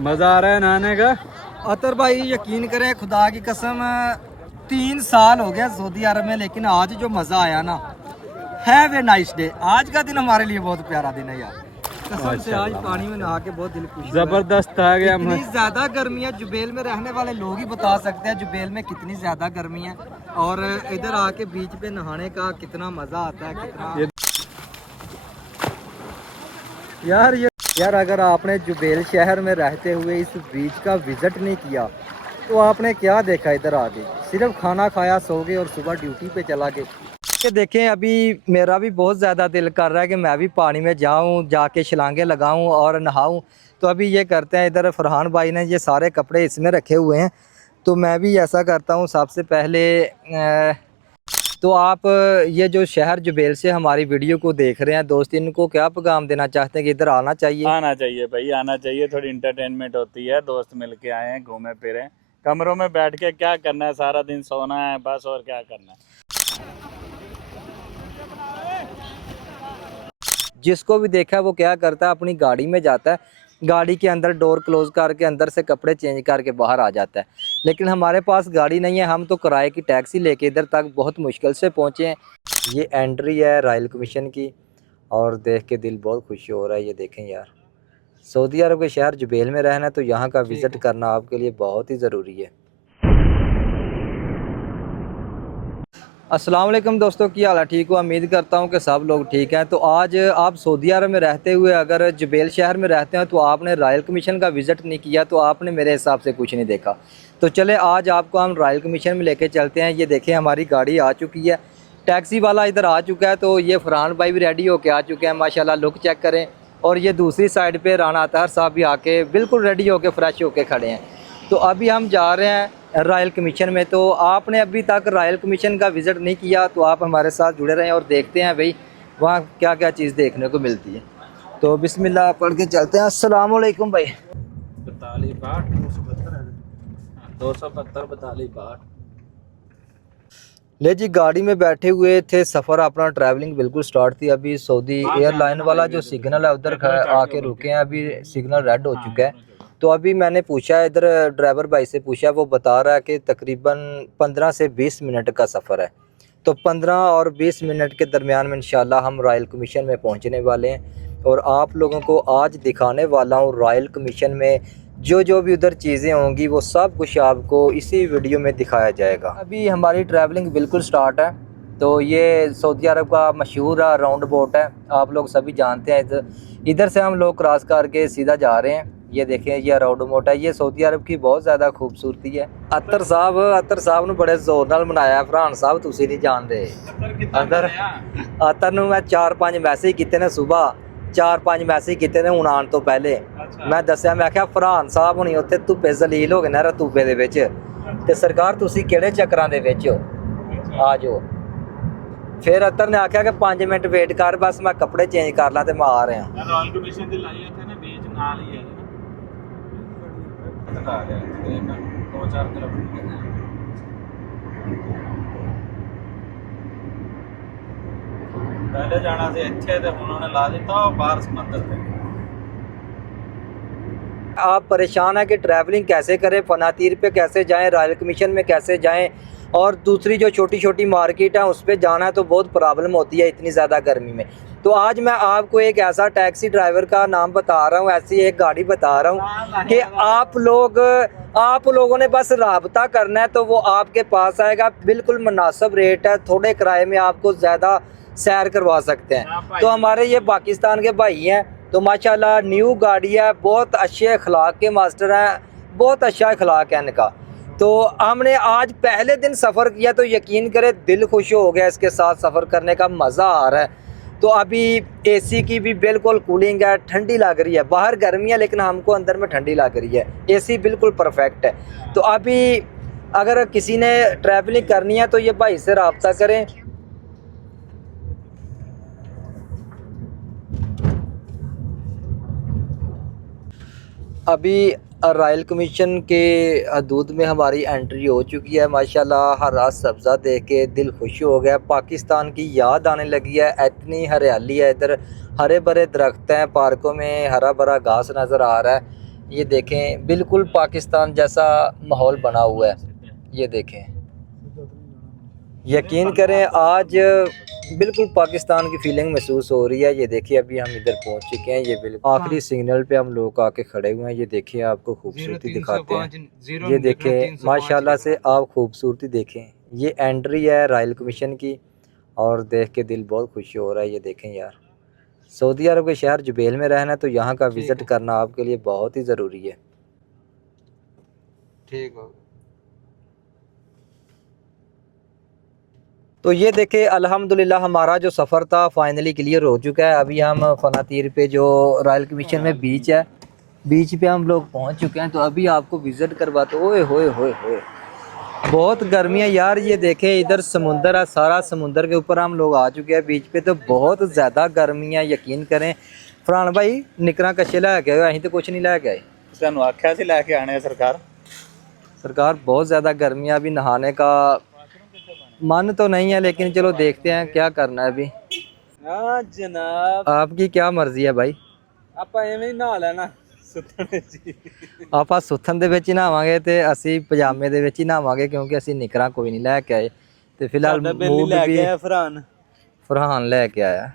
मजा आ रहा है नहाने का। अतर भाई यकीन करें खुदा की कसम 3 साल हो गया सऊदी अरब में, लेकिन आज जो मज़ा आया ना, है वे नाइस डे। आज का दिन हमारे लिए बहुत प्यारा दिन है यार, कसम से। आज पानी में नहा के बहुत दिल खुश हुआ। जबरदस्त आ गया। इतनी ज्यादा गर्मी है, जुबेल में रहने वाले लोग ही बता सकते हैं जुबेल में कितनी ज्यादा गर्मी है, और इधर आके बीच पे नहाने का कितना मजा आता है, कितना यार अगर आपने जुबेल शहर में रहते हुए इस बीच का विजिट नहीं किया तो आपने क्या देखा इधर आके? सिर्फ खाना खाया, सो गए और सुबह ड्यूटी पे चला गए। कि देखें, अभी मेरा भी बहुत ज़्यादा दिल कर रहा है कि मैं भी पानी में जाऊं, जाके छलांगे लगाऊं और नहाऊं। तो अभी ये करते हैं, इधर फरहान भाई ने ये सारे कपड़े इसमें रखे हुए हैं, तो मैं भी ऐसा करता हूं। सबसे पहले तो आप ये जो शहर जुबेल से हमारी वीडियो को देख रहे हैं दोस्त, इनको क्या पैगाम देना चाहते हैं कि इधर आना चाहिए? आना चाहिए भाई, आना चाहिए। थोड़ी इंटरटेनमेंट होती है, दोस्त मिलके आए हैं, घूमे फिरे। कमरों में बैठ के क्या करना है, सारा दिन सोना है बस, और क्या करना है। जिसको भी देखा है वो क्या करता है, अपनी गाड़ी में जाता है, गाड़ी के अंदर डोर क्लोज करके अंदर से कपड़े चेंज करके बाहर आ जाता है। लेकिन हमारे पास गाड़ी नहीं है, हम तो किराए की टैक्सी लेके इधर तक बहुत मुश्किल से पहुँचे हैं। ये एंट्री है रॉयल कमीशन की, और देख के दिल बहुत खुश हो रहा है। ये देखें यार, सऊदी अरब के शहर जुबेल में रहना है तो यहाँ का विज़िट करना आपके लिए बहुत ही ज़रूरी है। अस्सलाम वालेकुम दोस्तों, की हाल है? ठीक हो? उम्मीद करता हूँ कि सब लोग ठीक हैं। तो आज आप सऊदी अरब में रहते हुए अगर जुबेल शहर में रहते हैं तो आपने रॉयल कमीशन का विज़िट नहीं किया तो आपने मेरे हिसाब से कुछ नहीं देखा। तो चले आज आपको हम रॉयल कमीशन में लेके चलते हैं। ये देखें, हमारी गाड़ी आ चुकी है, टैक्सी वाला इधर आ चुका है, तो ये फरहान भाई भी रेडी होके आ चुके हैं माशाल्लाह। लुक चेक करें। और ये दूसरी साइड पर राना अतहर साहब भी आके बिल्कुल रेडी होके फ्रेश होके खड़े हैं। तो अभी हम जा रहे हैं रॉयल कमीशन में। तो आपने अभी तक रॉयल कमीशन का विज़िट नहीं किया तो आप हमारे साथ जुड़े रहें और देखते हैं भाई वहाँ क्या क्या चीज़ देखने को मिलती है। तो बिस्मिल्लाह पढ़ के चलते हैं। अस्सलाम वालेकुम भाई। 42 62 272 42 62। ले जी, गाड़ी में बैठे हुए थे, सफ़र अपना ट्रैवलिंग बिल्कुल स्टार्ट थी। अभी सऊदी एयरलाइन वाला जो सिग्नल है उधर आके रुके हैं, अभी सिग्नल रेड हो चुका है। तो अभी मैंने पूछा इधर ड्राइवर भाई से पूछा, वो बता रहा है कि तकरीबन 15 से 20 मिनट का सफ़र है। तो 15 और 20 मिनट के दरमियान में इंशाल्लाह हम रॉयल कमीशन में पहुंचने वाले हैं और आप लोगों को आज दिखाने वाला हूं रॉयल कमीशन में जो भी उधर चीज़ें होंगी वो सब कुछ आपको इसी वीडियो में दिखाया जाएगा। अभी हमारी ट्रैवलिंग बिल्कुल स्टार्ट है। तो ये सऊदी अरब का मशहूर राउंड बोट है, आप लोग सभी जानते हैं। इधर से हम लोग क्रॉस करके सीधा जा रहे हैं। ये देखें, ये राउंड बोट है, ये सऊदी अरब की बहुत ज़्यादा खूबसूरती है। अतर साहब ने बड़े जोर नाल मनाया। फरहान साहब तुसी नहीं जानते अतर मैं 4-5 मैसेज किए ने, सुबह 4-5 मैसेज किए ने हुण आउण तो पहले। मैं दस्या, मैं आख्या फरहान साहब हुणी उत्थे धुप्पे जलील हो गए ना रतूबे दे विच, ते सरकार तुसी किहड़े चक्करां दे विच हो, आ जाओ। फिर अतर ने आख्या कि 5 मिनट वेट कर, बस मैं कपड़े चेंज कर ला ते मैं आ रहा। रॉयल कमीशन दी लाई उत्थे ना बीच नाल ही है ना, आ गया 2-4 किलोमीटर। पहले जाना से इत्थे ते उन्होंने ला दिता बाहर समंदर पे। आप परेशान है कि ट्रैवलिंग कैसे करें, फनातीर पे कैसे जाएं, रॉयल कमीशन में कैसे जाएं, और दूसरी जो छोटी छोटी मार्केट है उस पर जाना है तो बहुत प्रॉब्लम होती है इतनी ज़्यादा गर्मी में। तो आज मैं आपको एक ऐसा टैक्सी ड्राइवर का नाम बता रहा हूँ, ऐसी एक गाड़ी बता रहा हूँ कि आप लोगों ने बस राबता करना है तो वो आपके पास आएगा। बिल्कुल मुनासिब रेट है, थोड़े किराए में आपको ज़्यादा सैर करवा सकते हैं। तो हमारे ये पाकिस्तान के भाई हैं, तो माशाल्लाह न्यू गाड़ी है, बहुत अच्छे अखलाक के मास्टर हैं, बहुत अच्छा अखलाक है इनका। तो हमने आज पहले दिन सफ़र किया तो यकीन करें दिल खुश हो गया, इसके साथ सफ़र करने का मज़ा आ रहा है। तो अभी एसी की भी बिल्कुल कूलिंग है, ठंडी लग रही है। बाहर गर्मी है लेकिन हमको अंदर में ठंडी लग रही है, एसी बिल्कुल परफेक्ट है। तो अभी अगर किसी ने ट्रैवलिंग करनी है तो ये भाई से रब्ता करें। अभी रॉयल कमीशन के हदूद में हमारी एंट्री हो चुकी है। माशाल्लाह हरा सब्ज़ा देख के दिल खुश हो गया, पाकिस्तान की याद आने लगी है। इतनी हरियाली है इधर, हरे भरे दरख्त हैं, पार्कों में हरा भरा घास नज़र आ रहा है। ये देखें बिल्कुल पाकिस्तान जैसा माहौल बना हुआ है। ये देखें, यकीन करें आज बिल्कुल पाकिस्तान की फीलिंग महसूस हो रही है। ये देखिए अभी हम इधर पहुंच चुके हैं। ये बिल्कुल आखिरी सिग्नल पे हम लोग आके खड़े हुए हैं। ये देखिए आपको खूबसूरती दिखाते हैं। ये देखें माशाल्लाह से आप खूबसूरती देखें। ये एंट्री है रॉयल कमीशन की और देख के दिल बहुत खुश हो रहा है। ये देखें यार, सऊदी अरब के शहर जुबैल में रहना है तो यहाँ का विज़िट करना आपके लिए बहुत ही ज़रूरी है। ठीक हो। तो ये देखे अल्हम्दुलिल्लाह हमारा जो सफ़र था फाइनली क्लियर हो चुका है। अभी हम फनातीर पे जो रॉयल कमीशन में बीच है, बीच पे हम लोग पहुंच चुके हैं। तो अभी आपको विज़िट करवाते, ओए होए होए होए, बहुत गर्मी है यार। ये देखें इधर समुंदर है, सारा समुंदर के ऊपर हम लोग आ चुके हैं बीच पे। तो बहुत ज़्यादा गर्मी है, यकीन करें। फरहान भाई निकरा कच्छे लैके आए, अं तो कुछ नहीं लैके आए। तुहानू आख्या सी लैके आने सरकार बहुत ज़्यादा गर्मी है। अभी नहाने का मन तो नहीं है, लेकिन चलो देखते हैं क्या करना है अभी। हाँ जनाब, आपकी क्या मर्जी है भाई? ਆਪਾਂ ਐਵੇਂ ਹੀ ਨਹਾ ਲੈਣਾ ਸੁੱਤਣ ਵਿੱਚ ਹੀ। ਆਪਾਂ ਸੁੱਥਣ ਦੇ ਵਿੱਚ ਹੀ ਨਹਾਵਾਂਗੇ ਤੇ ਅਸੀਂ ਪਜਾਮੇ ਦੇ ਵਿੱਚ ਹੀ ਨਹਾਵਾਂਗੇ, ਕਿਉਂਕਿ ਅਸੀਂ ਨਿਕਰਾਂ ਕੋਈ ਨਹੀਂ ਲੈ ਕੇ ਆਏ। ਤੇ ਫਿਲਹਾਲ ਸਾਡਾ ਬਿੱਲੀ मूड ਲੈ भी ਕੇ ਆਇਆ ਫਰਹਾਨ। फरहान लेके आया।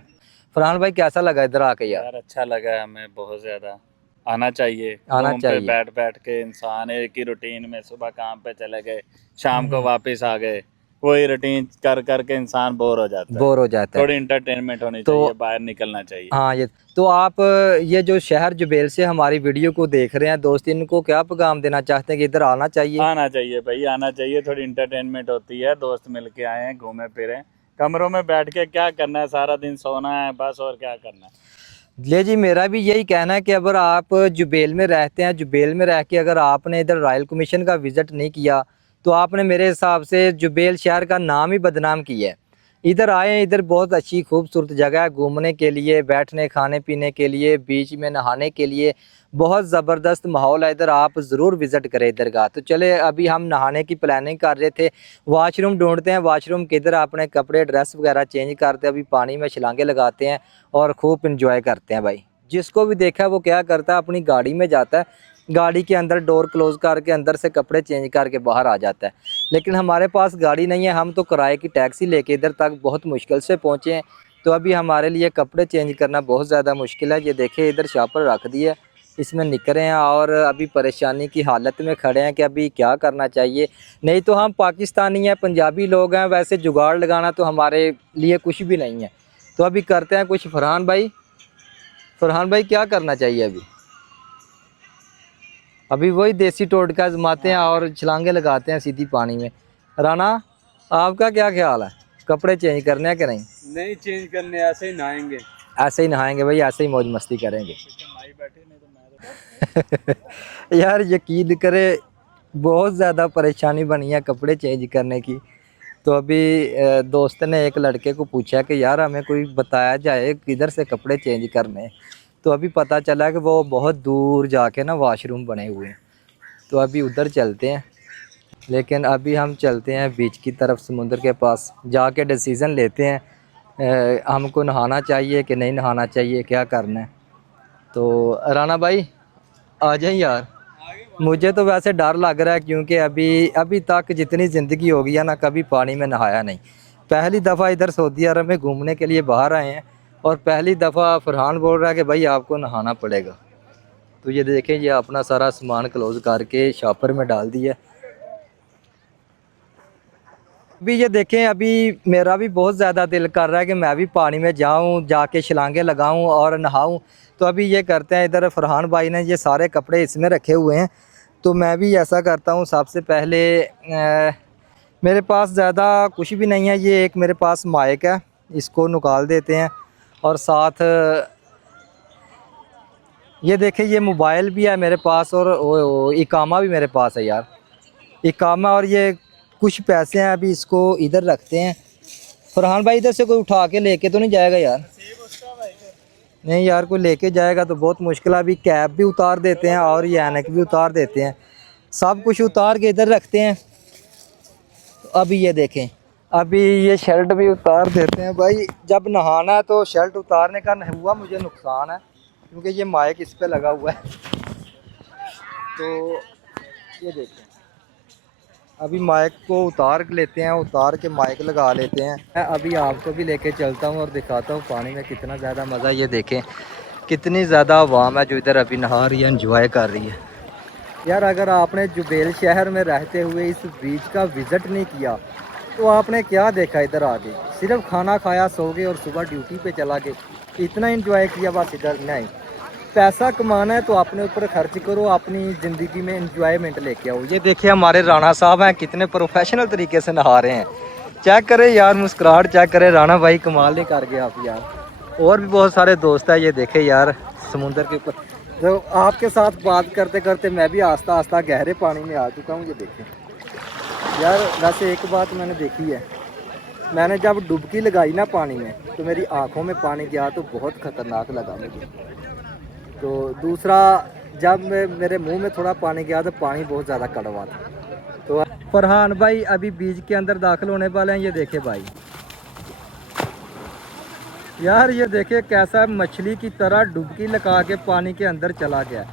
फरहान भाई कैसा लगा इधर आके यार? यार अच्छा लगा है हमें बहुत ज़्यादा। आना चाहिए, आना रूम पे चाहिए। बैठ बैठ के इंसान एक ही रूटीन में, सुबह काम पे चले गए, शाम को वापस आ गए, वही रूटीन कर कर के इंसान बोर हो जाता है। बोर हो जाता है। थोड़ी इंटरटेनमेंट होनी तो- चाहिए, बाहर निकलना चाहिए। हाँ ये तो आप ये जो शहर जुबैल से हमारी वीडियो को देख रहे हैं दोस्त, इनको क्या पैगाम देना चाहते हैं कि इधर आना चाहिए? आना चाहिए भाई, आना चाहिए। थोड़ी इंटरटेनमेंट होती है, दोस्त मिल के आए हैं, घूमे फिरे। कमरों में बैठ के क्या करना है, सारा दिन सोना है बस, और क्या करना है। ले जी, मेरा भी यही कहना है कि अगर आप जुबैल में रहते हैं, जुबैल में रह के अगर आपने इधर रॉयल कमीशन का विज़िट नहीं किया तो आपने मेरे हिसाब से जुबैल शहर का नाम ही बदनाम किया है। इधर आए, इधर बहुत अच्छी खूबसूरत जगह है घूमने के लिए, बैठने खाने पीने के लिए, बीच में नहाने के लिए, बहुत ज़बरदस्त माहौल है इधर। आप ज़रूर विज़िट करें इधर का। तो चले अभी हम नहाने की प्लानिंग कर रहे थे, वाशरूम ढूंढते हैं। वाशरूम किधर, अपने कपड़े ड्रेस वगैरह चेंज करते हैं, अभी पानी में छलांगे लगाते हैं और खूब इंजॉय करते हैं भाई। जिसको भी देखा वो क्या करता है, अपनी गाड़ी में जाता है, गाड़ी के अंदर डोर क्लोज़ करके अंदर से कपड़े चेंज करके बाहर आ जाता है। लेकिन हमारे पास गाड़ी नहीं है, हम तो किराए की टैक्सी लेके इधर तक बहुत मुश्किल से पहुँचे हैं। तो अभी हमारे लिए कपड़े चेंज करना बहुत ज़्यादा मुश्किल है। ये देखिए इधर शापर रख दिए, इसमें निकले हैं और अभी परेशानी की हालत में खड़े हैं कि अभी क्या करना चाहिए। नहीं तो हम पाकिस्तानी हैं, पंजाबी लोग हैं, वैसे जुगाड़ लगाना तो हमारे लिए कुछ भी नहीं है। तो अभी करते हैं कुछ। फरहान भाई क्या करना चाहिए अभी? अभी वही देसी टोटका आजमाते हैं और छलांगे लगाते हैं सीधी पानी में। राना, आपका क्या ख्याल है, कपड़े चेंज करने हैं कि नहीं? नहीं चेंज करने, ऐसे ही नहाएंगे। ऐसे ही नहाएंगे भाई, ऐसे ही मौज मस्ती करेंगे। यार यकीन करे बहुत ज़्यादा परेशानी बनी है कपड़े चेंज करने की। तो अभी दोस्त ने एक लड़के को पूछा कि यार हमें कोई बताया जाए किधर से कपड़े चेंज करने। तो अभी पता चला कि वो बहुत दूर जाके ना वॉशरूम बने हुए हैं। तो अभी उधर चलते हैं, लेकिन अभी हम चलते हैं बीच की तरफ, समुंदर के पास जाके डिसीज़न लेते हैं हमको नहाना चाहिए कि नहीं नहाना चाहिए, क्या करना है। तो राना भाई आ जाए यार, मुझे तो वैसे डर लग रहा है क्योंकि अभी तक जितनी ज़िंदगी हो गई है ना, कभी पानी में नहाया नहीं। पहली दफ़ा इधर सऊदी अरब में घूमने के लिए बाहर आए हैं और पहली दफ़ा फरहान बोल रहा है कि भाई आपको नहाना पड़ेगा। तो ये देखें, ये अपना सारा सामान क्लोज़ करके शॉपर में डाल दिया। अभी ये देखें, अभी मेरा भी बहुत ज़्यादा दिल कर रहा है कि मैं भी पानी में जाऊं, जाके छलांगे लगाऊं और नहाऊं। तो अभी ये करते हैं, इधर फरहान भाई ने ये सारे कपड़े इसमें रखे हुए हैं, तो मैं भी ऐसा करता हूं। सबसे पहले मेरे पास ज़्यादा कुछ भी नहीं है, ये एक मेरे पास माइक है, इसको निकाल देते हैं। और साथ ये देखें, ये मोबाइल भी है मेरे पास और इकामा भी मेरे पास है यार, इकामा। और ये कुछ पैसे हैं, अभी इसको इधर रखते हैं। फरहान भाई इधर से कोई उठा के लेके तो नहीं जाएगा यार? नहीं यार, कोई लेके जाएगा तो बहुत मुश्किल है। अभी कैप भी उतार देते हैं और ये ऐनक भी उतार देते हैं, सब कुछ उतार के इधर रखते हैं। अभी ये देखें, अभी ये शर्ट भी उतार देते हैं भाई। जब नहाना है तो शर्ट उतारने का हुआ मुझे नुकसान है, क्योंकि ये माइक इस पे लगा हुआ है। तो ये देखें, अभी माइक को उतार लेते हैं, उतार के माइक लगा लेते हैं। मैं अभी आपको भी लेके चलता हूँ और दिखाता हूँ पानी में कितना ज़्यादा मज़ा। ये देखें कितनी ज़्यादा आवाम है जो इधर अभी नहा रही है, एंजॉय कर रही है। यार अगर आपने जुबेल शहर में रहते हुए इस बीच का विज़िट नहीं किया तो आपने क्या देखा इधर आके? सिर्फ खाना खाया, सो गए और सुबह ड्यूटी पे चला गए, इतना एंजॉय किया बस इधर? नहीं, पैसा कमाना है तो अपने ऊपर खर्च करो, अपनी ज़िंदगी में एंजॉयमेंट लेके आओ। ये देखिए हमारे राणा साहब हैं, कितने प्रोफेशनल तरीके से नहा रहे हैं। चेक करें यार, मुस्कुराहट चेक करें। राणा भाई कमाल नहीं कर गए आप यार। और भी बहुत सारे दोस्त हैं, ये देखे यार समुंदर के ऊपर। तो आपके साथ बात करते करते मैं भी आस्ता आस्ता गहरे पानी में आ चुका हूँ। ये देखें यार, वैसे एक बात मैंने देखी है, मैंने जब डुबकी लगाई ना पानी में तो मेरी आंखों में पानी गया तो बहुत ख़तरनाक लगा मुझे। तो दूसरा, जब मेरे मुंह में थोड़ा पानी गया तो पानी बहुत ज़्यादा कड़वा था। तो फरहान भाई अभी बीच के अंदर दाखिल होने वाले हैं। ये देखे भाई, यार ये देखे कैसा मछली की तरह डुबकी लगा के पानी के अंदर चला गया।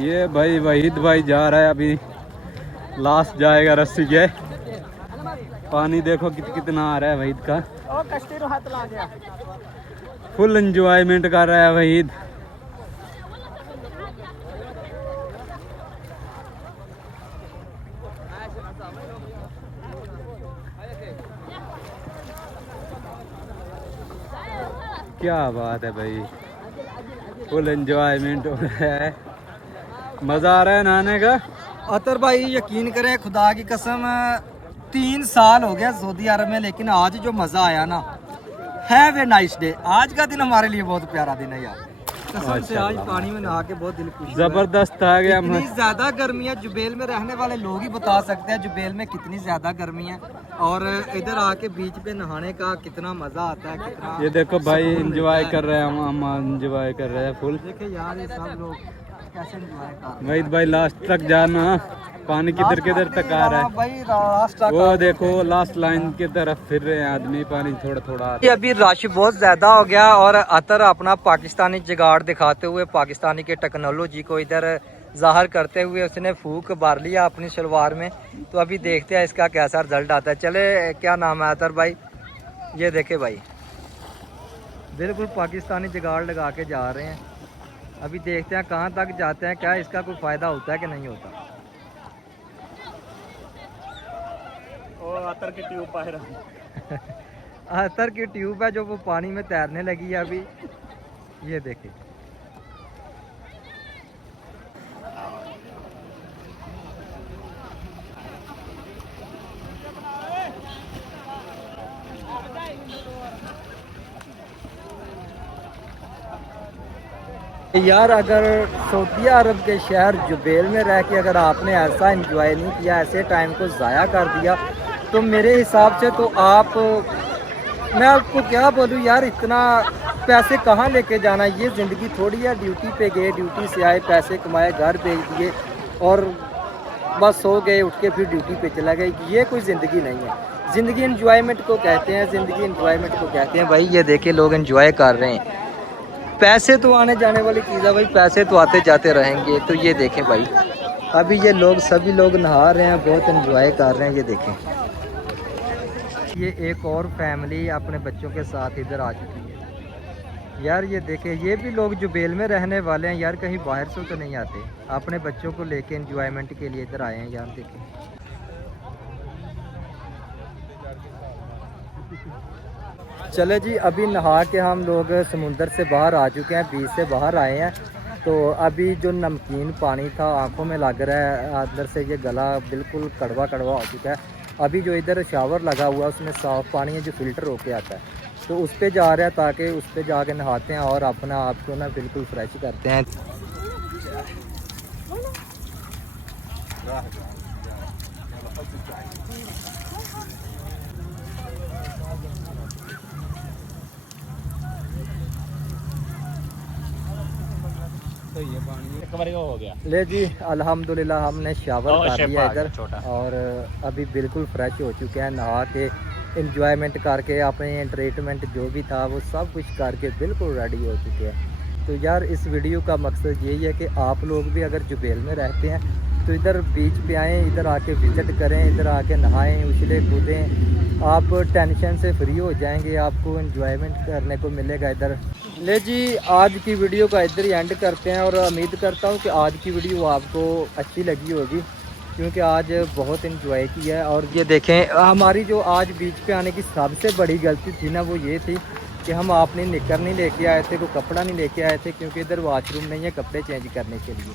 ये भाई वहीद भाई जा रहा है, अभी लास्ट जाएगा रस्सी के। पानी देखो कितना आ रहा है वहीद का। फुल एंजॉयमेंट कर रहा है वहीद। क्या बात है भाई, फुल एंजॉयमेंट हो रहा है, मज़ा आ रहा है नहाने का। अतर भाई यकीन करें, खुदा की कसम 3 साल हो गया सऊदी अरब में, लेकिन आज जो मज़ा आया ना, हैव ए नाइस डे। आज का दिन हमारे लिए बहुत प्यारा दिन है यार, कसम से। आज पानी में नहा के बहुत दिल खुश हुआ है। ज़बरदस्त आ गया। इतनी ज़्यादा गर्मी है, जुबेल में रहने वाले लोग ही बता सकते हैं जुबेल में कितनी ज़्यादा गर्मी है, और इधर आके बीच पे नहाने का कितना मज़ा आता है, कितना। ये देखो भाई एंजॉय कर रहे हैं, हम एंजॉय कर रहे हैं फुल। देखे यार ये सब लोग कैसे एंजॉय कर रहे हैं। वहीद भाई लास्ट तक जाना, पानी किधर किधर तक आ रहा है भाई लास्ट तक वो देखो, लास्ट लाइन की तरफ फिर रहे हैं आदमी, पानी थोड़ा थोड़ा आ रहा ये अभी रश बहुत ज़्यादा हो गया, और अतर अपना पाकिस्तानी जुगाड़ दिखाते हुए, पाकिस्तानी के टेक्नोलॉजी को इधर ज़ाहिर करते हुए उसने फूक बार लिया अपनी शलवार में। तो अभी देखते हैं इसका कैसा रिजल्ट आता है। चले, क्या नाम है अतर भाई? ये देखे भाई, बिल्कुल पाकिस्तानी जुगाड़ लगा के जा रहे हैं। अभी देखते हैं कहाँ तक जाते हैं, क्या इसका कोई फ़ायदा होता है कि नहीं होता। और अतर की ट्यूब बाहर आ। अतर की ट्यूब है जो वो पानी में तैरने लगी है अभी। ये देखे, यार अगर सऊदी अरब के शहर जुबेल में रह के अगर आपने ऐसा एंजॉय नहीं किया, ऐसे टाइम को ज़ाया कर दिया, तो मेरे हिसाब से तो आप, मैं आपको क्या बोलूँ यार, इतना पैसे कहाँ लेके जाना। ये ज़िंदगी थोड़ी है, ड्यूटी पे गए, ड्यूटी से आए, पैसे कमाए, घर भेज दिए और बस सो गए, उठ के फिर ड्यूटी पे चला गए। ये कोई ज़िंदगी नहीं है। ज़िंदगी एंजॉयमेंट को कहते हैं, ज़िंदगी एंजॉयमेंट को कहते हैं भाई। ये देखे लोग एंजॉय कर रहे हैं। पैसे तो आने जाने वाली चीज़ है भाई, पैसे तो आते जाते रहेंगे। तो ये देखें भाई, अभी ये लोग सभी लोग नहा रहे हैं, बहुत एंजॉय कर रहे हैं। ये देखें, ये एक और फैमिली अपने बच्चों के साथ इधर आ चुकी है। यार ये देखें, ये भी लोग जुबेल में रहने वाले हैं यार, कहीं बाहर से तो नहीं आते, अपने बच्चों को लेके एंजॉयमेंट के लिए इधर आए हैं यार। देखें, चले जी, अभी नहा के हम लोग समुंदर से बाहर आ चुके हैं, बीच से बाहर आए हैं। तो अभी जो नमकीन पानी था आंखों में लग रहा है, अंदर से ये गला बिल्कुल कड़वा कड़वा हो चुका है। अभी जो इधर शावर लगा हुआ है उसमें साफ़ पानी है जो फ़िल्टर होके आता है, तो उस पर जा रहा है ताकि उस पर जाके नहाते हैं और अपना आप को ना बिल्कुल फ्रेश करते हैं। तो ये पानी एक बार हो गया। ले जी अल्हम्दुलिल्लाह हमने शावर ओ, कर शेफ लिया आ गया इधर छोटा। और अभी बिल्कुल फ्रेश हो चुके हैं, नहा के इंजॉयमेंट करके अपने ट्रीटमेंट जो भी था वो सब कुछ करके बिल्कुल रेडी हो चुके हैं। तो यार इस वीडियो का मकसद यही है कि आप लोग भी अगर जुबेल में रहते हैं तो इधर बीच पे आएँ, इधर आके विजिट करें, इधर आके नहाएं, उछले कूदें, आप टेंशन से फ्री हो जाएंगे, आपको एंजॉयमेंट करने को मिलेगा इधर। ले जी आज की वीडियो का इधर ही एंड करते हैं और उम्मीद करता हूँ कि आज की वीडियो आपको अच्छी लगी होगी, क्योंकि आज बहुत इन्जॉय किया है। और ये देखें हमारी जो आज बीच पे आने की सबसे बड़ी गलती थी ना, वो ये थी कि हम अपनी निकर नहीं लेके आए थे, कोई कपड़ा नहीं लेके आए थे, क्योंकि इधर वॉशरूम नहीं है कपड़े चेंज करने के लिए।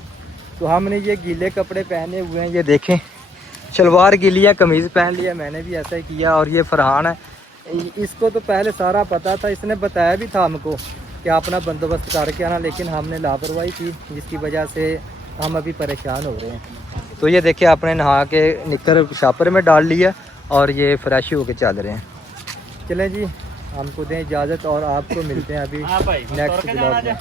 तो हमने ये गीले कपड़े पहने हुए हैं, ये देखें शलवार गीली है, कमीज़ पहन लिया, मैंने भी ऐसा ही किया। और ये फरहान है, इसको तो पहले सारा पता था, इसने बताया भी था हमको कि अपना बंदोबस्त करके आना, लेकिन हमने लापरवाही की जिसकी वजह से हम अभी परेशान हो रहे हैं। तो ये देखिए आपने नहा के निकर शापर में डाल लिया और ये फ्रेश होके चल रहे हैं। चलें जी हमको दें इजाज़त और आपको मिलते हैं अभी हाँ भाई, नेक्स्ट ब्लॉग में।